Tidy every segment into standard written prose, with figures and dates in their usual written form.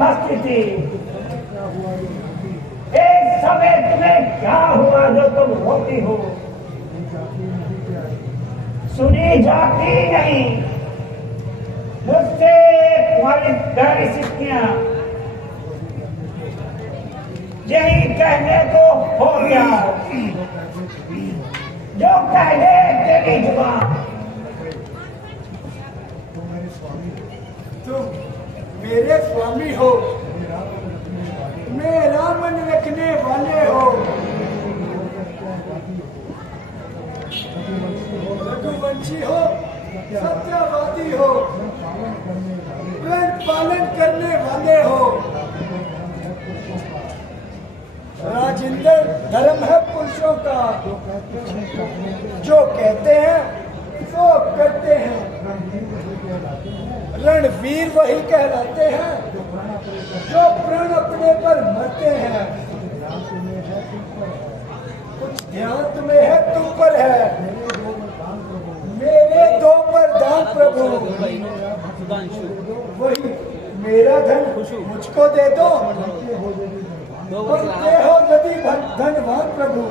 फंसती थी। एक समय तुम्हें क्या हुआ जो तुम रोती हो? सुनी जाती नहीं मुझसे तुम्हारी प्यारी सिद्धियां, यही कहने को हो गया जो कह दे तेरी जुबान। तुम मेरे स्वामी हो, मेरा मन रखने वाले हो, रघुवंशी हो, सत्यवादी हो, प्रण पालन करने वाले हो। राजेंद्र धर्म है पुरुषों का, जो कहते हैं सो करते हैं। रणवीर वही कहलाते हैं जो प्रण अपने पर मरते हैं। कुछ ध्यान तुम्हें है, तुम पर है, मेरे दो वरदान प्रभु। वही मेरा धन मुझको दे दो, तुम दे हो यदि धनवान प्रभु।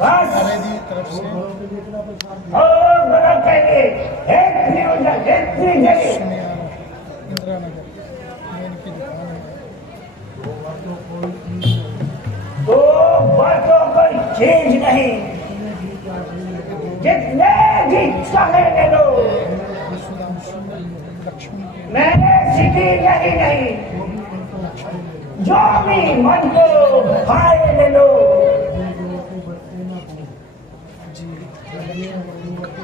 बस और बड़ा कहिए, एक दो बातों पर चेंज नहीं, जितने भी चाहे ले लो। मैंने सीखी यही नहीं, जो भी मन को भाए ले लो।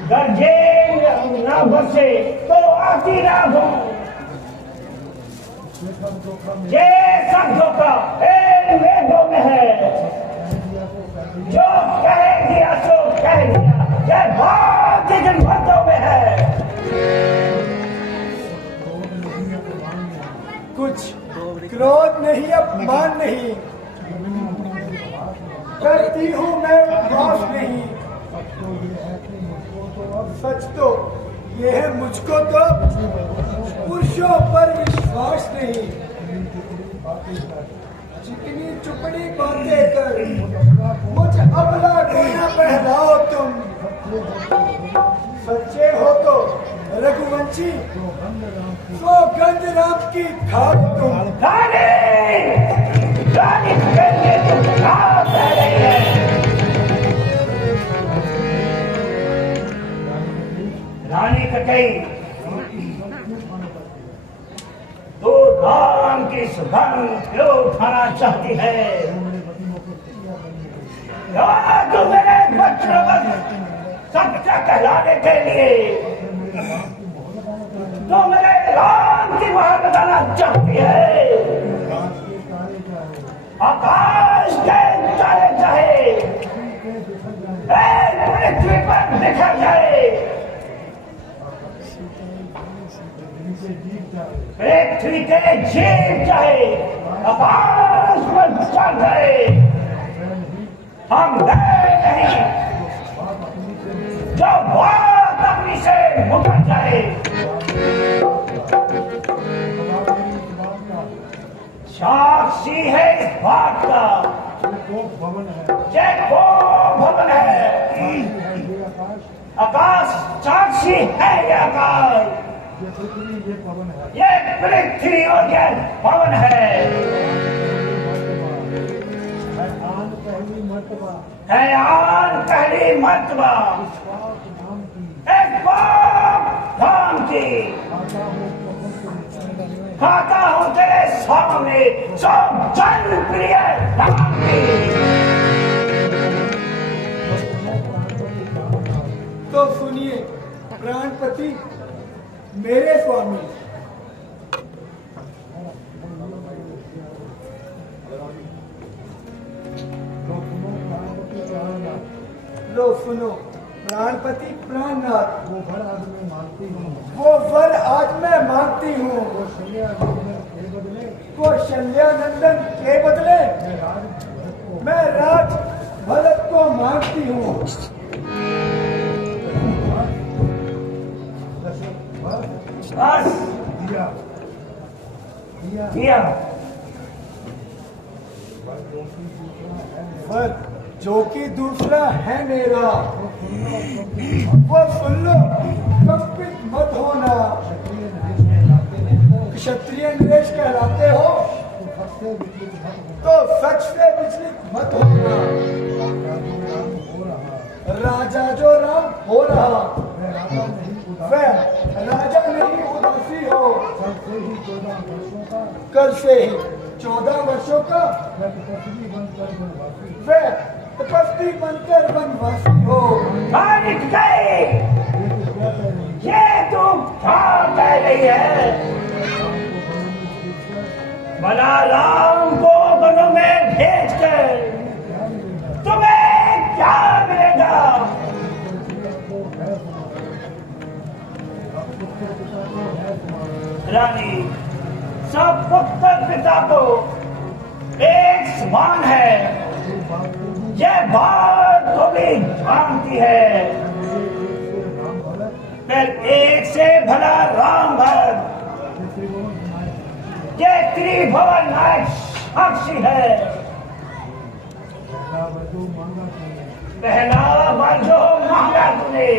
गरजे ना बसे तो आती राह, ये शब्दों का इन वेदों में है। जो कह दिया सो कह दिया, ये बात इन बातों में है। कुछ क्रोध नहीं, अपमान नहीं, करती हूँ मैं उपवास नहीं। सच तो ये है मुझको तो पुरुषों पर विश्वास नहीं। चिकनी चुपड़ी बातें कर मुझ अबला ढूंढना पहनाओ तुम। सच्चे हो तो रघुवंशी, तो गंज राम की खाओ तुम। रानी कटई तो राम की सुगंध क्यों उठाना चाहती है? तो मेरे बच्चों को सच्चा कहलाने के लिए तो मेरे राम की बात बताना चाहती है। आकाश के तारे चाहे पृथ्वी पर बिखर जाए, पृथ्वी के जीव चाहे आकाश पर चढ़ गए, हम नहीं जो बात अपनी से मुकर जाए। साक्षी है इस बात का, जय वो भवन है, आकाश साक्षी है ये आकाश, ये पृथ्वी और ये पवन है। है आन पहली मर्तबा एक बाप धाम की, खाता हूँ तेरे सामने सब जन प्रिय राम की। तो सुनिए प्राणपति मेरे स्वामी, लो सुनो प्राणपति प्राणनाथ, वो वर आज मैं मांगती हूँ, वो वर आज मैं मांगती हूँ। कौशल्यानंदन के बदले मैं राज भरत को मांगती हूँ। बस किया पर जो कि दूसरा है मेरा, वो सुन लो, कंपित मत होना। क्षत्रिय नरेश कहलाते हो तो सच से विचलित मत होना। राजा जो राम हो रहा, वह राजा नहीं उदासी हो। कल से ही 14 वर्षों का वह तपस्वी बनकर वनवासी हो। तारीख गई, ये तुम क्या कह रही है? भला राम को वनों में भेज कर तुम्हें क्या मिलेगा? रानी, सब पुत्र पिता को एक समान है, यह बात तो भी जानती है। फिर एक से भला राम भर, यह त्रिभुवन नायक साक्षी है। पहला वर जो मांगा तूने,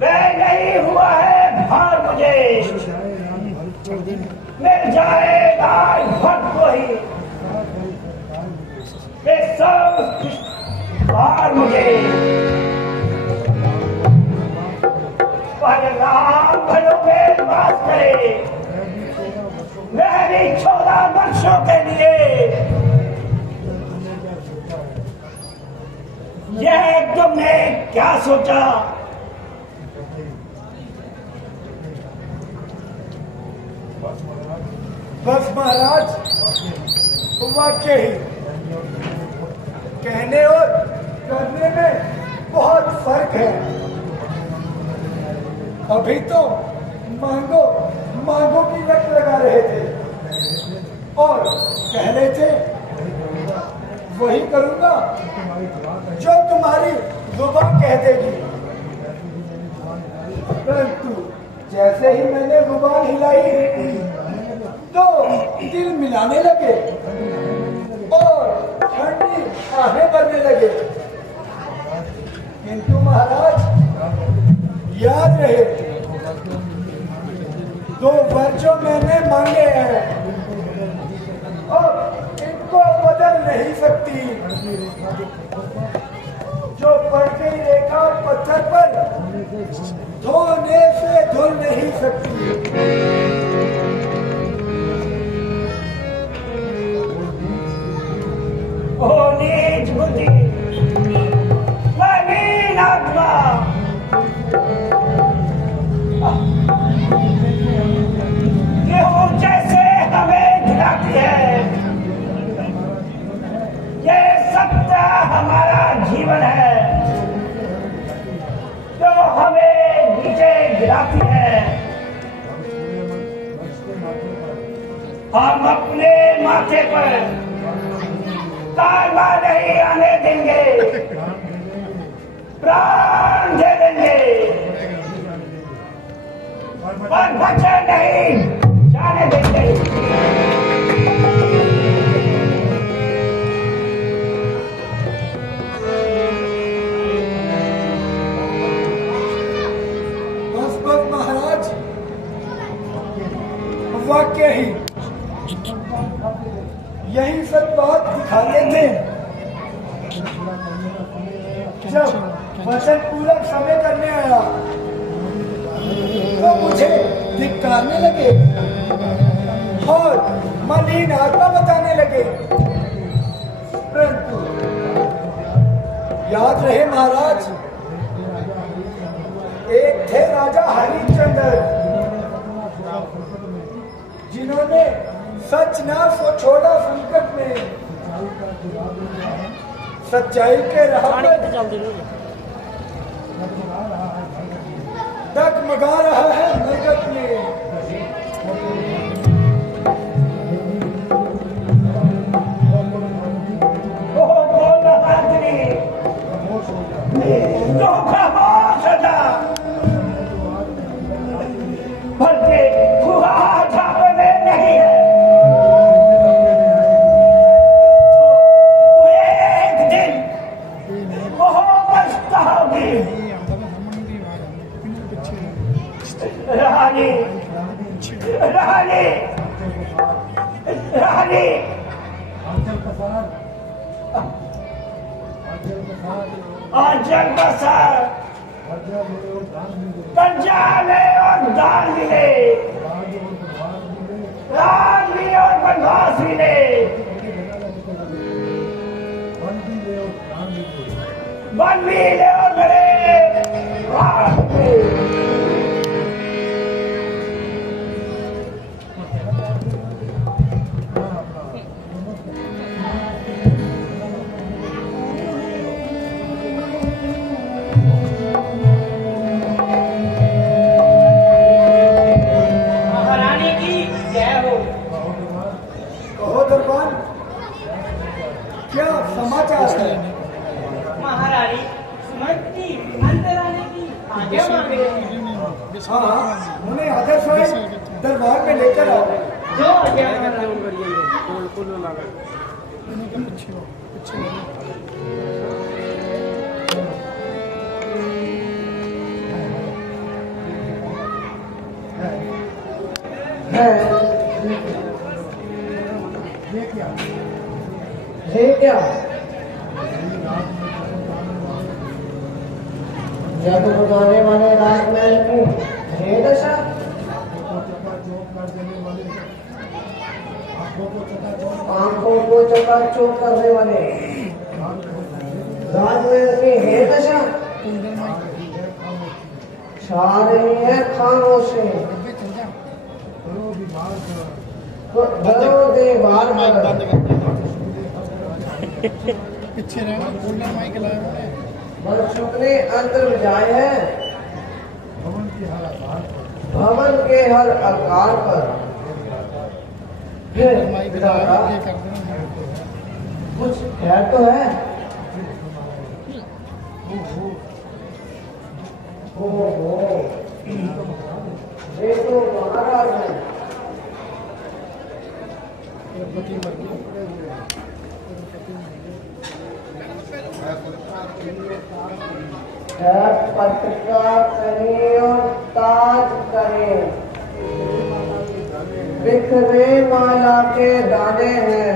वह नहीं हुआ है भार मुझे। मिल जाएगा भक्त को ही, वे सब भार मुझे। पर राम भलों में वास करे, मैं भी 14 वर्षों के लिए। यह तुमने क्या सोचा? बस महाराज, वाक्य ही कहने और करने में बहुत फर्क है। अभी तो मांगो मांगो की लत लगा रहे थे और कह रहे थे वही करूंगा जो तुम्हारी जुबान कह देगी। परंतु जैसे ही मैंने जुबान हिलाई तो दिल मिलाने लगे और ठंडी आहें भरने लगे। किंतु महाराज, याद रहे, 2 वर जो मैंने मांगे हैं और इनको बदल नहीं सकती। जो पड़ गई रेखा पत्थर पर धोने से धुल नहीं सकती। ओ नीच बुद्धि, नवीन आत्मा, गेहूं जैसे हमें गिराती है। ये सत्य हमारा जीवन है जो हमें नीचे गिराती है। हम अपने माथे पर तालवा नहीं आने देंगे, प्राण दे देंगे, पर वचन नहीं जाने देंगे। बस बस महाराज, वाक्य ही यही सब बात दिखाते थे। जब वचन पूरा समय करने आया तो मुझे धिक्कारने लगे और मलिन आत्मा बताने लगे। परंतु याद रहे महाराज, एक थे राजा हरिश्चंद्र, जिन्होंने सच ना सो छोड़ा संकट में, सच्चाई के राह पर डगमगा रहा है मृगत में। भला रानी रानी रानी आंचल बसार पंजाले और दान मिले राज मिले और बनवास मिले वन मिले और मेरे राज मिले। क्या समाचार है? महारानी सुमंती अंतरानी की आज्ञा मांग रही है। हाँ, उन्हें आदर्श है दरबार में लेकर आओ। जो आज्ञा महारानी। है क्या जब बताने वाले राजमहल की है दशा आंखों को चकाचौंध करने वाले राजमहल की है दशा छा रही है खामोशी दरों दीवार पर पीछे रहना गोल्डन माइक लाया मनसुख ने अंतर बजाए हैं भवन के हर आकार पर माइक लाया ये कर देना कुछ है तो है ओहो ये तो महाराज है पटका करे और ताज करे बिखरे माला के दाने हैं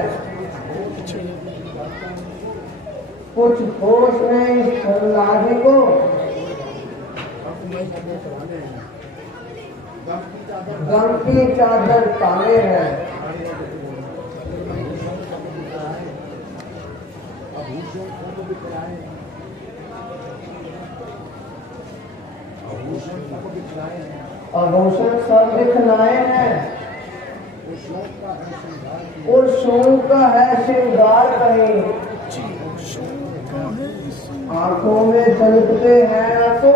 कुछ होश में इस फरलाही को गम की चादर ताने हैं आभूषण सब दिखलाए हैं और सोन का है श्रृंगार कहीं आंखों में झलकते हैं आंसू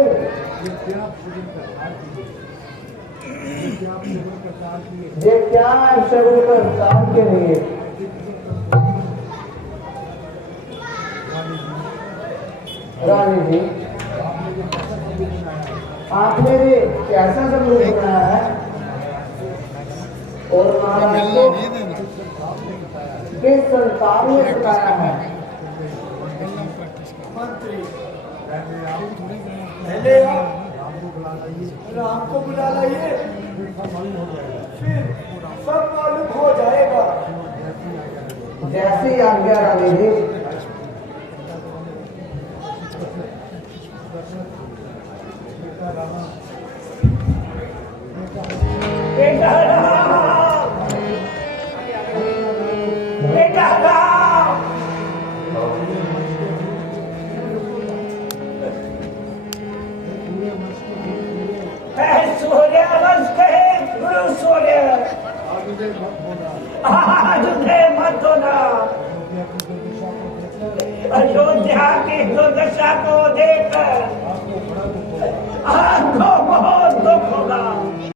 ये क्या है शगुन प्रसाद के लिए रानी जी आपने भी कैसा संबंध बनाया है और महाराज को किस संस्कार में सिखाया है मंत्री पहले आप राम को बुला लाइए फिर सब मालूम हो जाएगा। जैसी आज्ञा रानी जी बेटा राम बेटा राम सूर्य वंश कहे गुरु सूर्य आज उन्हें मत होना अयोध्या की दुर्दशा को देखकर आंखों